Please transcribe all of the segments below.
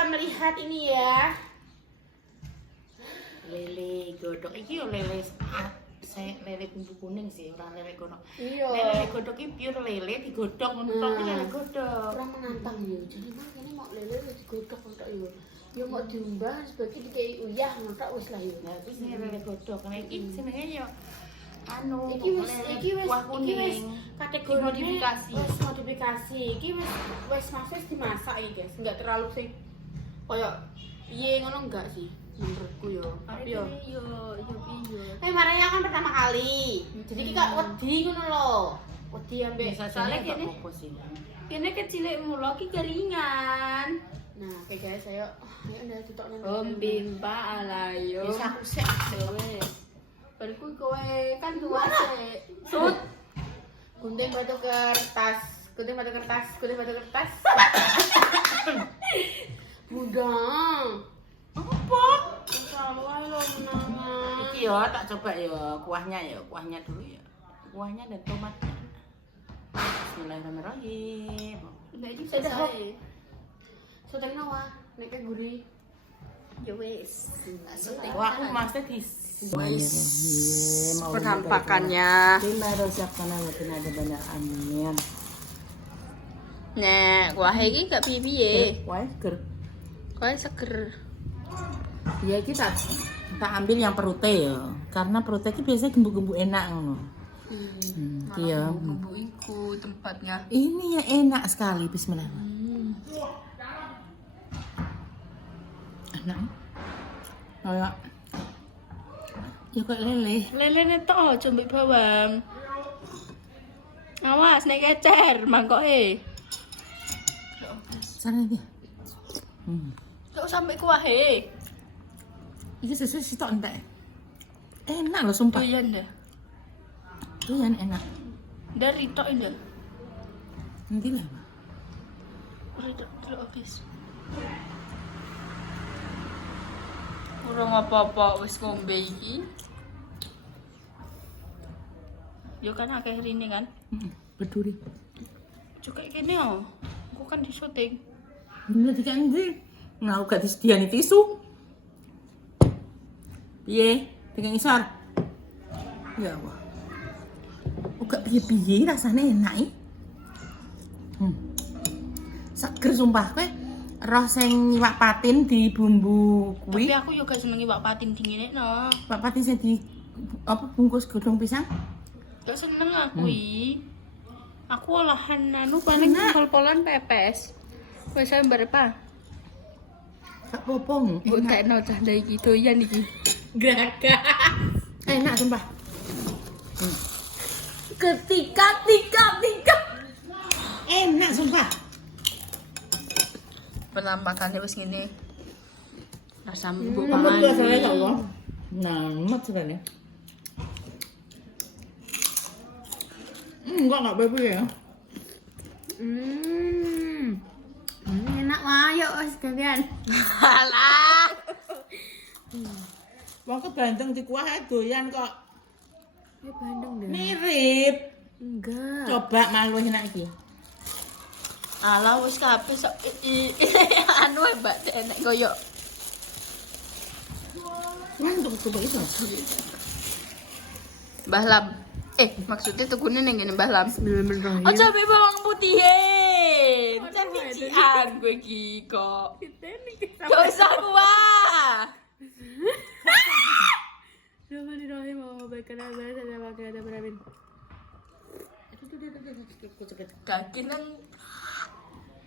bisa melihat ini ya. Lele godhog iki yo lele lele bumbu kuning sih, ora lele godhog. Iya. Lele godhog iki pure lele digodhog ngono tok iki lele godhog. Kurang menantang ya. Jadi mah ini mau lele digodhog tok yo. Yo mau diumbah sebagai dikei uyah ngono tok wis lah yo. Lah wis lele godhog. Nah iki jenenge yo anu Iki wis kategori modifikasi. Wis modifikasi. Iki wis masih dimasak iki, guys. Enggak terlalu sing koyo piye ngono enggak sih menurutku yo. Tapi yo yo piye. marahnya kan pertama kali. Jadi kita wedi ngono lho. Wedi ambek soalnya kene kecilik mulo ki keringan. Nah, oke guys, ayo ndak ditokno. Bimba alayo. Wis aku sik. Wes. Berku kowe kan tua sik. Sut. Gunting batu kertas. Budang. Apa? Selalu ae lho menangan. Iki yo tak coba yo kuahnya dulu ya. Kuahnya dan tomatnya. Bismillahirrahmanirrahim. Nek iki bisa sae. Sotekno wae, nek gurih. Ya wes. Wah, aku mesti di Penampakannya. Terima rojakana wa tenaga banyak amin. Nek kuah iki gak piye-piye. Wah, ger. Kuah seger. Ya kita ambil yang perute ya. Karena perute iki biasanya gembu-gembu enak ngono. Iya. Bumbu iku tempatnya. Ini ya enak sekali, bismillah. Enak. Kayak ya kayak lele. Lele netok combik bawang. Awas nek kecer mangkoke. Sana dia. Kok sampai kuahe? Iki sesuai sitok entek. Enak loh sumpah. Doyan dah. Doyan enak. Dari tok ini. Nanti lah. Dari tok habis. Kurang apa-apa wis ngombe iki. Yo kan akeh rene kan. Berduri. Juga kene yo. Aku kan di syuting. Bener dikanti. Nah, gak disediani tisu. Piye? Dengan isor. Ya Allah. Gak piye-piye rasanya enak iki. Seger sumpah kowe. Roh sing iwak patin di bumbu kuwi. Tapi aku juga seneng iwak patin dingin no. Iwak patin sing di apa bungkus godhong pisang. Gak seneng aku Aku olahan anu paling pol-polan pepes. Wis sambar apa? Gak popong. Mbok tekno cah ndak iki doyan iki. Gagal. Enak sumpah. Ketika. Enak sumpah. Penampakannya wis ngene. Rasa mbok Lemot pangan. ya saya ya Allah. Nah, lemot sekali. Enggak bebe ya. Enak wae yo sekalian. Alah. Wong kebandeng di kuah doyan kok. Ya bandeng deh. Mirip. Enggak. Coba malu enak iki. Alah wis kabeh sok anu Mbak enek koyo. Wah, untuk coba itu. Mbah Lam. Maksudnya tukune ning ngene Mbah Lam. Bismillahirrahmanirrahim. Aja be bawang putih. Can bician gue iki kok. Gak usah kuah. Bismillahirrahmanirrahim. Wa baikana bahasa sama kada beramin. Daging nang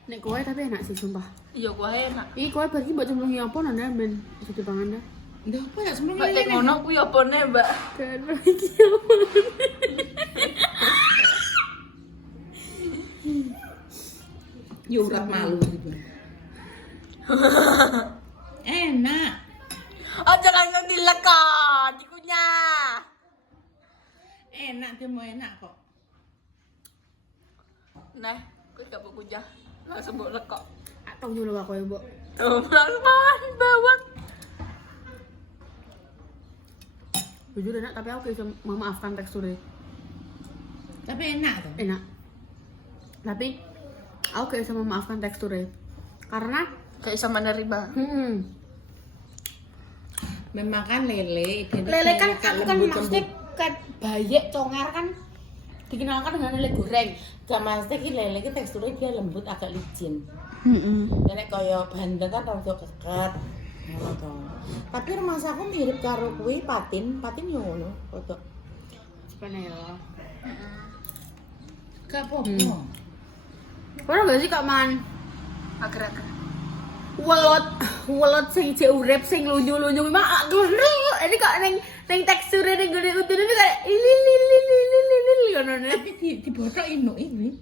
Nek kowe tapi enak sih sumpah. iya kuah enak. Iki kowe bagi mbok cemplungi apa nanda ben bisa dipangan dah. Ndak apa ya sebelum Mbak tek ngono kuwi opone, Mbak? Karena iki apa? Ya urat malu gitu. Enak. Aja langsung dilekat dikunyah. Enak dia mau enak kok. Nah, kuwi gak mbok kunyah. Langsung mbok lekok. Atau nyuruh aku ya, Mbok. Tuh, bawang. Jujur enak tapi aku bisa memaafkan teksturnya. Tapi enak tuh. Enak. Tapi aku gak bisa memaafkan teksturnya. Karena Kayak sama menerima. Memang kan lele identik Lele kan dengan aku kan lembut-lembut. maksudnya kan bayek congar kan dikenalkan dengan lele goreng. Gak maksudnya ki lele ki teksturnya dia lembut agak licin. Heeh. Nek kaya bandeng kan rada keket. Ngono to. Tapi rumahku mirip karo kuwi patin yo ngono, rada. Sebenarnya ya. Gak apa-apa. Pernah gak sih Kak Man? Agar-agar. Welot sing jek urip sing lunyu-lunyu mak ini kok ning teksture ning gede utune kayak lili ngono ne. Tapi di botok ino ini.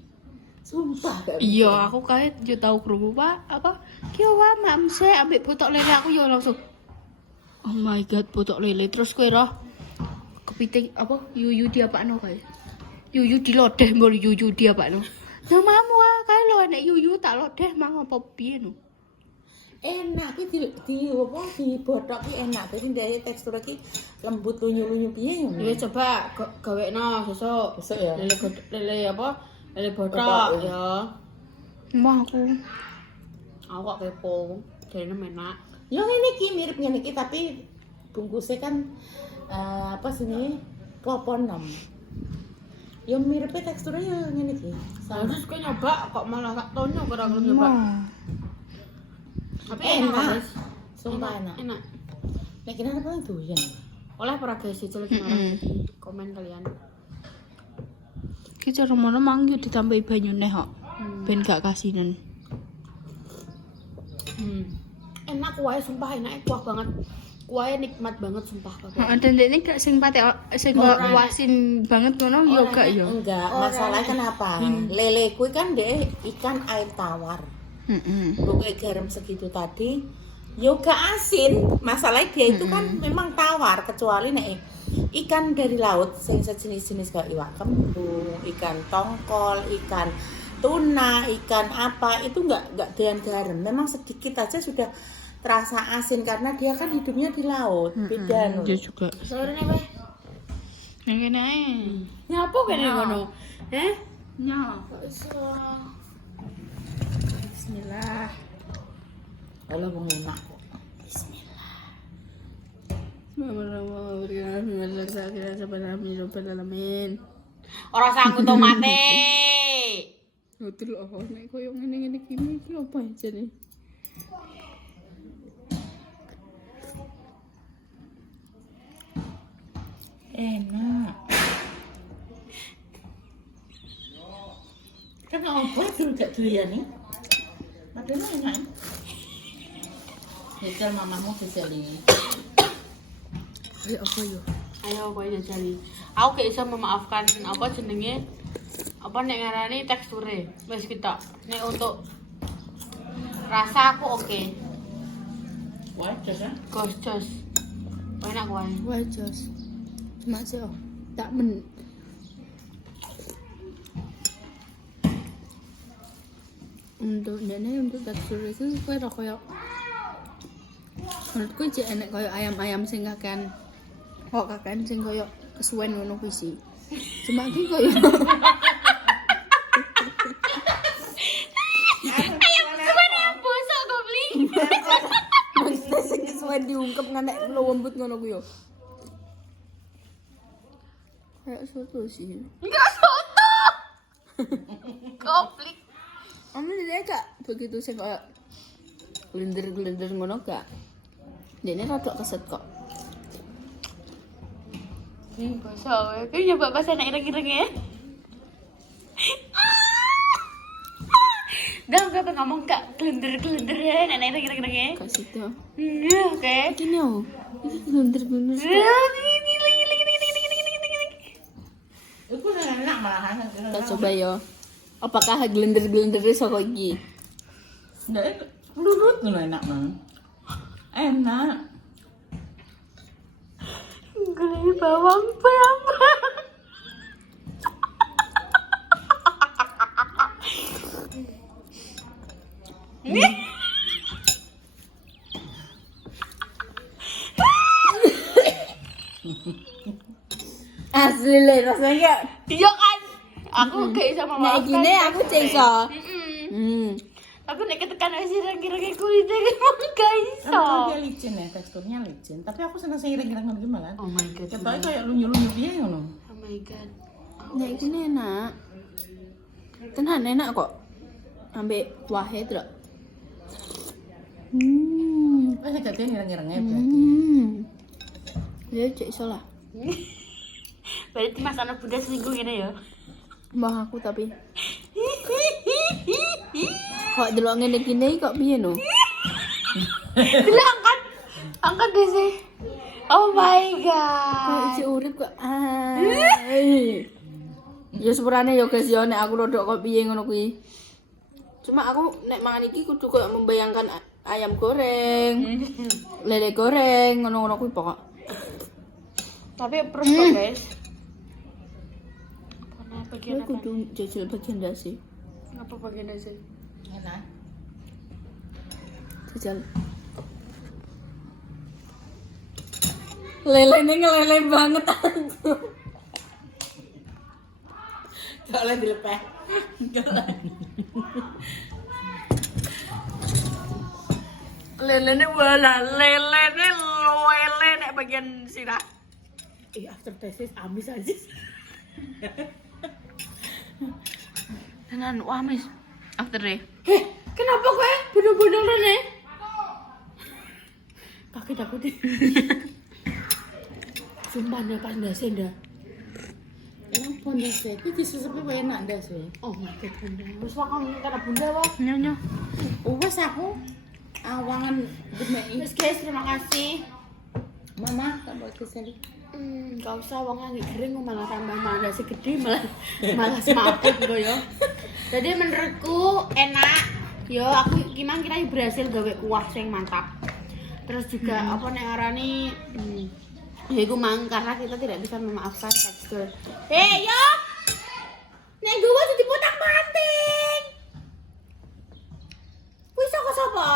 Sumpah gak. Iya, aku kayak yo tau krungu Pak, apa? Ki wae mamse ambek botok lele aku yo langsung. Oh my god, botok lele terus kowe roh kepiting apa yuyu diapakno kae. Yuyu dilodeh mbok yuyu diapakno. Namamu kae lho nek yuyu tak lodeh mang apa piye no. Enak ki di apa di botok ki enak. Dadi ndek tekstur ki lembut lunyu-lunyu piye yo. Ya coba gawekno sesuk. Besok ya. Lele apa? Lele Botok, botok ya. ya. Emang aku Aku kok kepo. Jane enak. Yo ngene iki mirip ngene iki tapi bungkusnya kan apa sih ini kloponom. Yo miripnya teksturnya yo ngene iki. Terus kowe nyoba kok malah gak tonyo ora gelem nyoba. Tapi enak, Enak. guys. Sumpah enak. Enak. Nek kira apa doyan. Oleh para guys jajal gimana? Komen kalian. ki cara mono mang yo ditambahi banyune kok. Ben gak kasinan. Enak kuahnya sumpah enak kuah banget. Kuahnya nikmat banget sumpah. Heeh, dan ini gak sing pate sing wasin banget ngono yo gak yo. Enggak, masalahnya kenapa? Lele kuwi kan deh ikan air tawar. Heeh. Pakai garam segitu tadi, yo gak asin. Masalahnya dia itu kan memang tawar kecuali nek ikan dari laut sing sejenis-jenis kayak iwak kembung, ikan tongkol, ikan tuna, ikan apa itu enggak dengan garam. Memang sedikit aja sudah terasa asin karena dia kan hidupnya di laut. Beda no. Dia juga. Sayurnya apa? Yang kene ae. Nyapa kene ngono? Nya. Bismillah. Kalau mau enak kok. Orang sanggup tomate. Betul loh, nek koyo ngene-ngene gini iki apa aja nih? Enak. Kan apa dulu gak doyan nih? Padahal enak. Hitel mamamu bisa ini. Ayo apa yo? Ayo kowe jajali. Aku gak iso memaafkan apa jenenge apa nek ngarani teksture. Wis kita. Nek untuk rasa aku oke. Wah, kan? Gos jos. Enak kuah. Wah, jos. Cuma sih tak men. Untuk nenek untuk tekstur itu koyo koyo. Menurutku cek enek koyo ayam-ayam sing kakean. Kok kakean sing koyo kesuwen ngono kuwi sih. Cuma iki koyo sing kesuwen diungkep nganek lembut ngono kuwi yo. Kayak soto sih. Enggak soto. Koplik. Kamu lihat gak begitu sih kok gelender ngono gak? Dene rada keset kok. Basa kowe nyoba bahasa nek ireng-ireng ya. Dah gak ngomong kak gelender ya nek ireng-ireng ya. Kak situ. Oke. Gini oh. Ini gelender. Itu enak malahan. Kita coba yo. Apakah gelender saka iki? Ndak lurut ngono enak man. Enak. Gulai bawang berambang. Asli le rasanya. Iya kan? Aku gak bisa memaafkan. Nek gini aku cek iso. Mm-mm. Aku nek ketekan wis ireng-ireng kulite gak iso. Kan dia licin ya, teksturnya licin. Tapi aku seneng sing ireng-ireng ngono gimana? Oh my god. Ketoke kayak lunyu-lunyu piye ngono. Oh my god. Nah, ini enak. Tenan enak kok. Ambek wahe truk. Wes gak den ireng-irengnya berarti. Ya cek iso lah. Berarti Mas anak bunda selingkuh gini ya. Mbah aku tapi. Kok delok ngene gini kok piye no? Bila angkat deh sih. Oh my god. Kok isi urip kok. Ya sepurane ya guys ya nek aku rodok kok piye ngono kuwi. Cuma aku nek mangan iki kudu koyo membayangkan ayam goreng, lele goreng, ngono-ngono kuwi pokok. Tapi perut kok guys. Apa bagian Aku apa? kudu jajal bagian dasi. Apa bagian hasil? Enak. Jajal. Lele ini ngelele banget aku. Gak oleh dilepeh. Lele ini wala, lele ini lele nek bagian sirah. After taste amis aja. Tenan wamis after deh. Kenapa gue bodoh-bodoh Rene? Kaget aku deh. Sumpah nih pas ndase ndak. Emang pondase iki disusupi wae enak ndas wae. Oh my god bunda. Wis makan karena bunda wah. Nyonya. Wes aku awangan demeki. Wis guys terima kasih. Mama tak boleh kesel. Gak usah wong lagi kering malah tambah malah si gede malah semaput gue ya. Jadi menurutku enak. Yo aku gimana kira berhasil gawe kuah sing mantap. Terus juga apa nek ngarani ya iku mang karena kita tidak bisa memaafkan tekstur. Yo. Nek gue jadi putak banting. Wis kok sapa?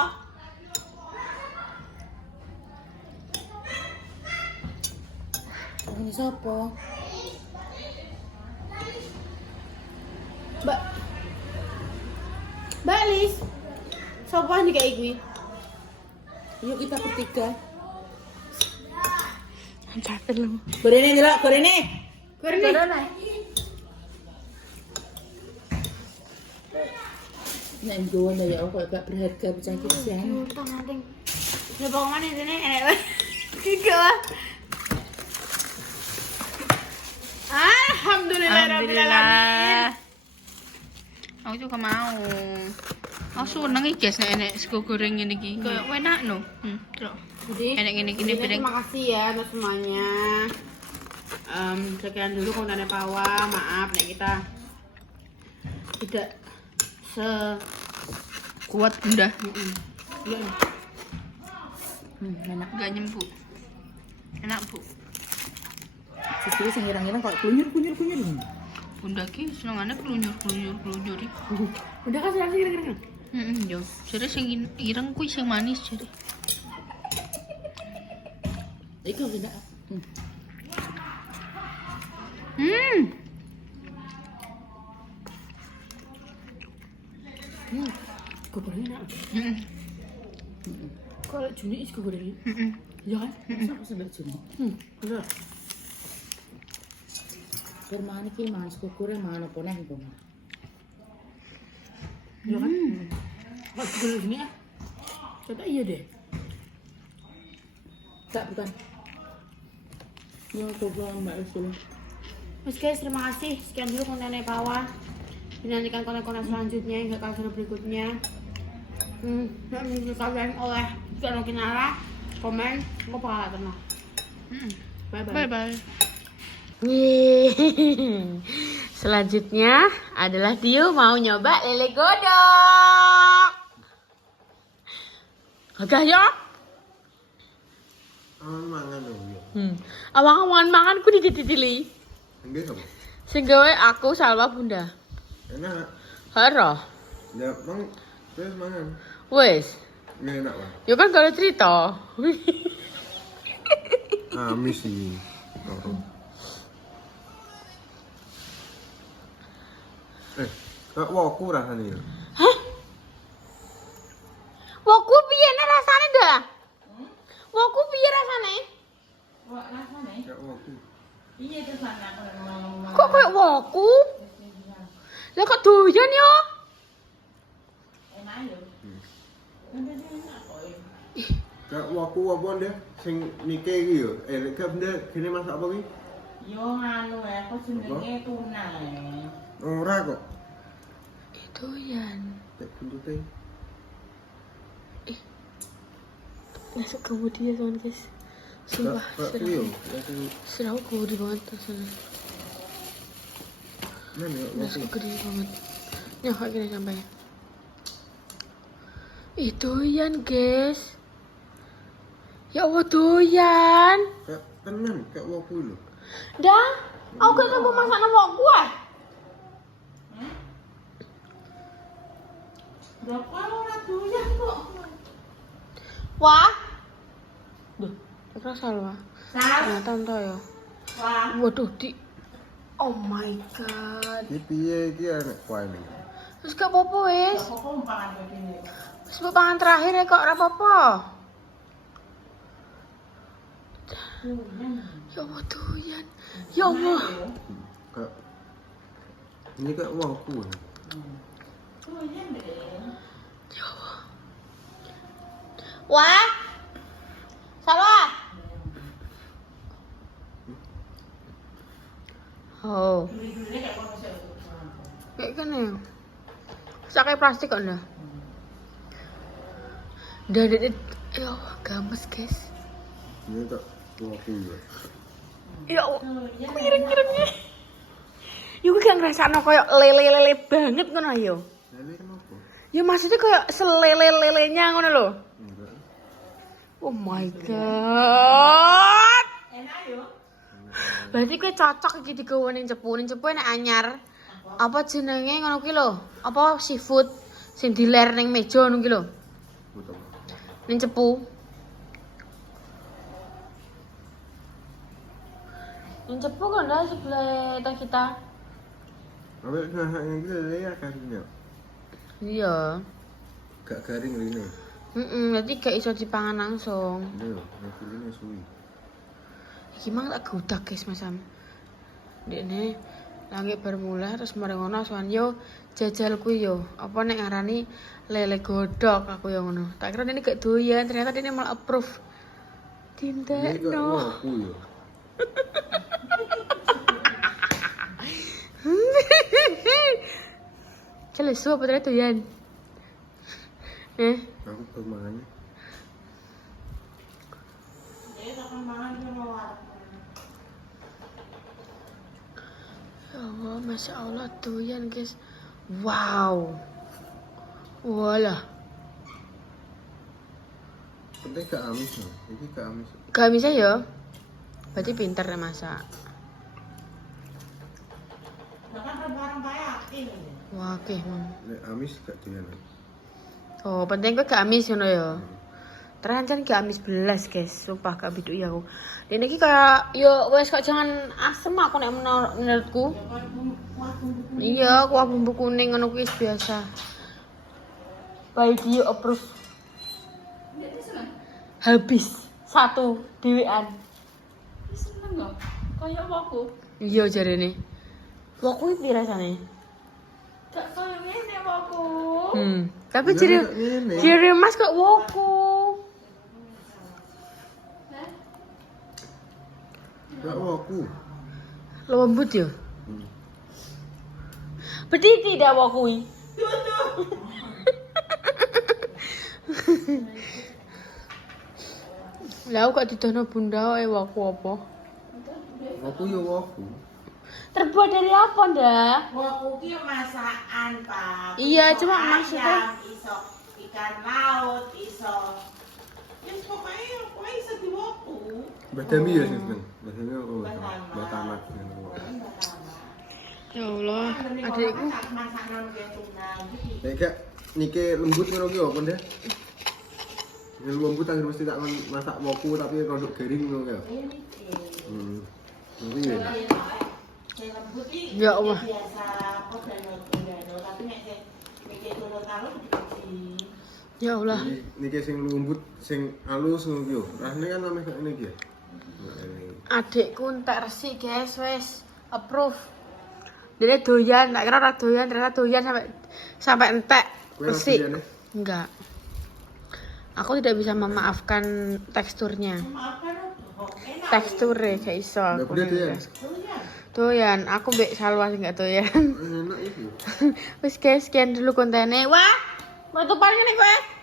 Ini sapa? Mbak Lis. Sapa nih kayak gue? Yuk kita bertiga. Catet lu. Gorene jelak, gorene. Corona. Nek ngono ya kok gak berharga bocah iki sian. Untung nanti. Ya pokoknya di sini enak banget. Tiga lah. Alhamdulillah. Aku juga mau. Aku seneng iki guys nek enek sego goreng ngene iki. Kayak enak no. Truk. Jadi Enak gini-gini jadi piring. terima kasih ya untuk semuanya. Sekian dulu kontennya Pawa. Maaf nek kita tidak Kuat bunda. Enak. Gak nyempu. Enak bu. Sisile sing ireng-ireng kok kunyur-kunyur. Bunda ki senengane kelunyur. udah kasih lagi kira-kira. Yo. Jadi sing ireng kuwi sing manis jadi. Iku beda. Goreng enak. Kalau Juni is goreng. Ya kan? Masa aku sampai Juni. Bener. Permane iki mangan sego goreng mangan apa neh iku. Ya kan? Kok goreng gini ya? Coba iya deh. Tak bukan. Yo coba Mbak Usul. Mas guys, terima kasih. Sekian dulu kontennya Pawa. Dinantikan konten-konten selanjutnya hingga kalian berikutnya. Kalian oleh channel Kinara, komen, aku bakal tenang. Bye bye. Selanjutnya adalah Dio mau nyoba lele godok. Agak ya? Mangan dong. Awang manganku dititili. Enggak kamu. Sing gawe aku Salwa Bunda. Enak. Haro. Ya, mang terus mangan. Wes. Enggak enak lah. Yo kan kalau cerita. Amis sih. Kak woku rasanya. Hah? kok kayak woku? Lah kok doyan yo? Enak yo. Kak waku apa deh? Sing nike iki yo. Kak benda kene masak apa iki? Yo nganu aku jenenge tuna. Ora kok. Doyan. Tek buntute. Masuk ke budi ya teman guys. Sumpah, Kak yo. serau ke budi banget rasanya. Mana yo? Udah gede banget. Nyokak gini sampai. Doyan guys. Ya Allah doyan. Kak tenan kak waku lho. Dah, aku kan mau masak nama gua. Berapa ora doyan kok. Wah. Duh, kerasa loh. Wah. Sal. Ternyata entah ya. Wah. Waduh, oh my god. Iki piye iki anak kuwi. Terus gak apa-apa wis. Apa umpangan begini? Wis pangan terakhir ya kok ora apa-apa. Ya Allah doyan. Ya Allah. Kak. Ini kak waku. Doyan deh. Ya Allah. Wah. Salah. Oh. Dulu-dulu kayak apa sih? Kayak gini. Pakai plastik kok dah. Dan ya Allah, games guys. Ini kak waku yo. Ya Allah, miring-miringnya. Yo gak ngrasakno koyo lele-lele banget ngono yo. Lele kenapa? Ya maksudnya koyo selele-lelenya ngono lho. Enggak. Oh my god. Enak yo. Berarti kowe cocok iki digawe ning cepu enak anyar. Apa jenenge ngono ki lho? Apa seafood sing diler ning meja ngono ki lho. Betul. Ning cepu. Ning cepu kan dah sebelah kita. Awak ngasak iki lele ya kasihnya. Iya. Gak garing rene. Berarti gak iso dipangan langsung. Iya, nek ini suwi. Iki mang tak gudak guys masam. Dekne langit bermula terus mari ngono asuhan yo jajal ku yo. Apa nek ngarani lele godhog aku yo ngono. Tak kira ini gak doyan, ternyata dia malah approve. Ini kak Tintekno. waku yo. Jelas apa ternyata doyan. Aku baru makannya. Jadi akan makan di luar. Ya Allah, Masya Allah doyan guys. Wow. Walah. Penting gak amis loh. Ini gak amis. Gak bisa ya? Berarti pinter ya masak. Bahkan rempah-rempah yakin. Wah, oke. Nek amis gak doyan. Oh, penting gue gak amis ngono ya. Terancam gak amis belas guys, sumpah gak biduk ya aku. Dan ini kayak yo wes kok jangan asem aku nek menurutku. Iya, kuah bumbu kuning ngono kuwi biasa. Baik dia approve. Habis satu dewean. Seneng kok. Kayak aku. Iya jarene. Waku iki rasane. Gak kayak ngene aku. Tapi Nah, ciri gak ngene. ciri Mas kok waku. Gak waku. Lembut ya. Berarti tidak wakui. Lah kok didono bunda waku apa? Waku yo waku. Terbuat dari apa, Ndak? Wah, kuki masakan, Pak. Iya, Iso cuma ayam, maksudnya iso ikan laut, iso. Ya pokoknya iso diwoku. Badami ya sih seneng. Badami aku Batamat. batamat. Ya Allah, adikku. Masakan kayak tuna gitu. Nek gak nike lembut ngono ki opo ndek? Nek lembut akhir mesti tak masak waku tapi rodok garing ngono ya. Ini Nanti ya. saya lembut ini Ya Allah. biasa kok danau tapi nek mikir turun taruh dikasih. Ya Allah. Nike sing lembut sing halus ngono ki yo. Rasane kan ameh gak ngene ki ya. Adikku entek resik, guys, wes approve. Dia doyan, tak kira ora doyan, ternyata doyan sampai entek. Kowe ora Resik. doyan, Enggak. Aku tidak bisa memaafkan teksturnya. Teksturnya gak iso. Mbak Bunda doyan? Doyan, aku mbek Salwa sing gak doyan. Enak itu. Wis guys, sekian dulu kontennya. Wah, mau tumpang ngene kowe.